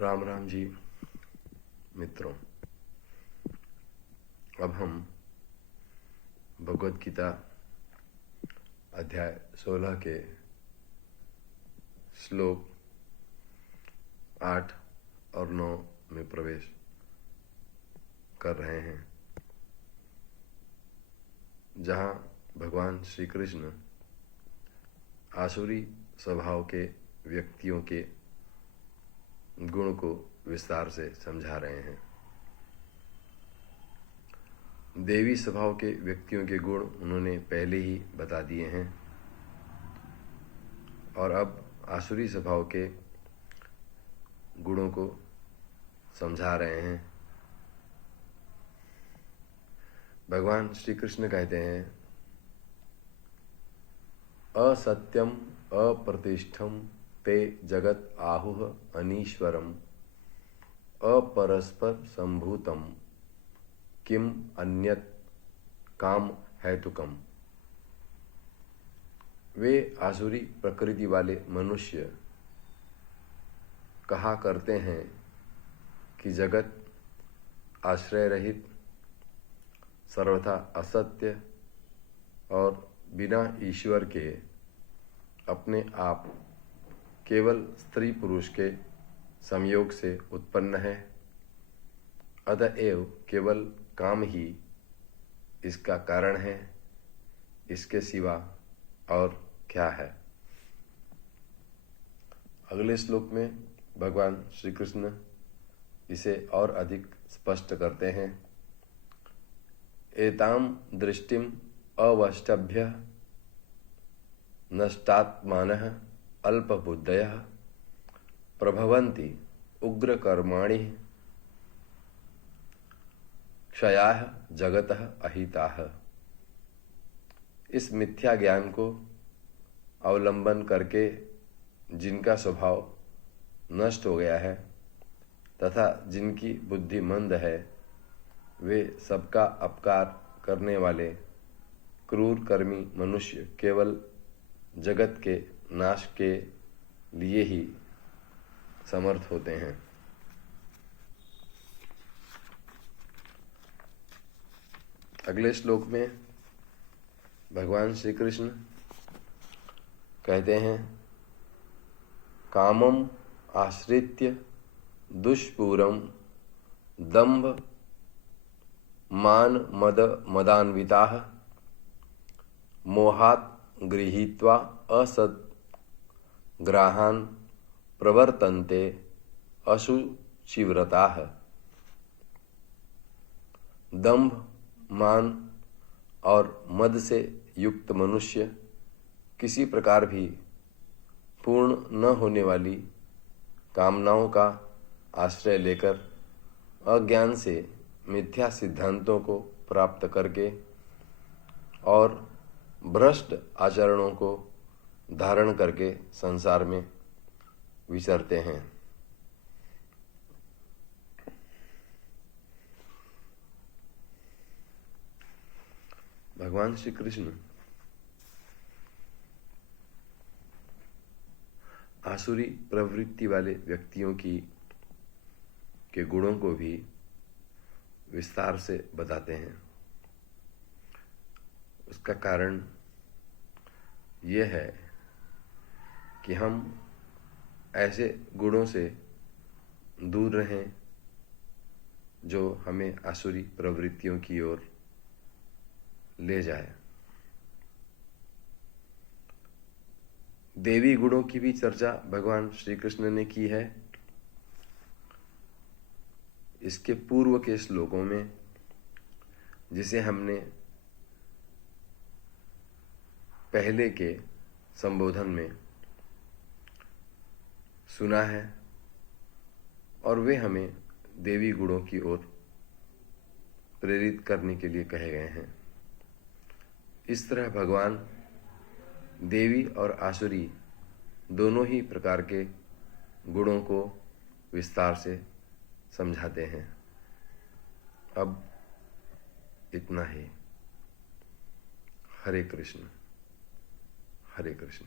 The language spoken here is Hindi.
राम राम जी मित्रों। अब हम भगवद गीता अध्याय 16 के श्लोक 8 और 9 में प्रवेश कर रहे हैं, जहाँ भगवान श्री कृष्ण आसुरी स्वभाव के व्यक्तियों के गुण को विस्तार से समझा रहे हैं। देवी स्वभाव के व्यक्तियों के गुण उन्होंने पहले ही बता दिए हैं और अब आसुरी स्वभाव के गुणों को समझा रहे हैं। भगवान श्री कृष्ण कहते हैं, असत्यम अप्रतिष्ठम ते जगत आहुः अनीश्वरम अपरस्पर संभूतम किम अन्यत काम हेतुकम। वे आसुरी प्रकृति वाले मनुष्य कहा करते हैं कि जगत आश्रय रहित, सर्वथा असत्य और बिना ईश्वर के अपने आप केवल स्त्री पुरुष के संयोग से उत्पन्न है। अतएव केवल काम ही इसका कारण है, इसके सिवा और क्या है। अगले श्लोक में भगवान श्री कृष्ण इसे और अधिक स्पष्ट करते हैं। एताम दृष्टिम अवष्टभ्य नष्टात्मानः अल्पबुद्धयः प्रभवन्ति उग्रकर्माणि क्षयाः जगतः अहिताः। इस मिथ्या ज्ञान को अवलंबन करके जिनका स्वभाव नष्ट हो गया है तथा जिनकी बुद्धि मंद है, वे सबका अपकार करने वाले क्रूर कर्मी मनुष्य केवल जगत के नाश के लिए ही समर्थ होते हैं। अगले श्लोक में भगवान श्री कृष्ण कहते हैं, कामम आश्रित्य दुष्पूरम दंभ मान मद मदान्विताः मोहात् गृहीत्वा असत् ग्राहान् प्रवर्तन्ते अशुचिव्रताः। दंभ, मान और मद से युक्त मनुष्य किसी प्रकार भी पूर्ण न होने वाली कामनाओं का आश्रय लेकर अज्ञान से मिथ्या सिद्धांतों को प्राप्त करके और भ्रष्ट आचरणों को धारण करके संसार में विचरते हैं। भगवान श्री कृष्ण आसुरी प्रवृत्ति वाले व्यक्तियों के गुणों को भी विस्तार से बताते हैं। उसका कारण यह है कि हम ऐसे गुणों से दूर रहें जो हमें आसुरी प्रवृत्तियों की ओर ले जाए। देवी गुणों की भी चर्चा भगवान श्री कृष्ण ने की है। इसके पूर्व के श्लोकों में, जिसे हमने पहले के संबोधन में सुना है, और वे हमें देवी गुणों की ओर प्रेरित करने के लिए कहे गए हैं। इस तरह भगवान देवी और आसुरी दोनों ही प्रकार के गुणों को विस्तार से समझाते हैं। अब इतना ही। हरे कृष्ण हरे कृष्ण।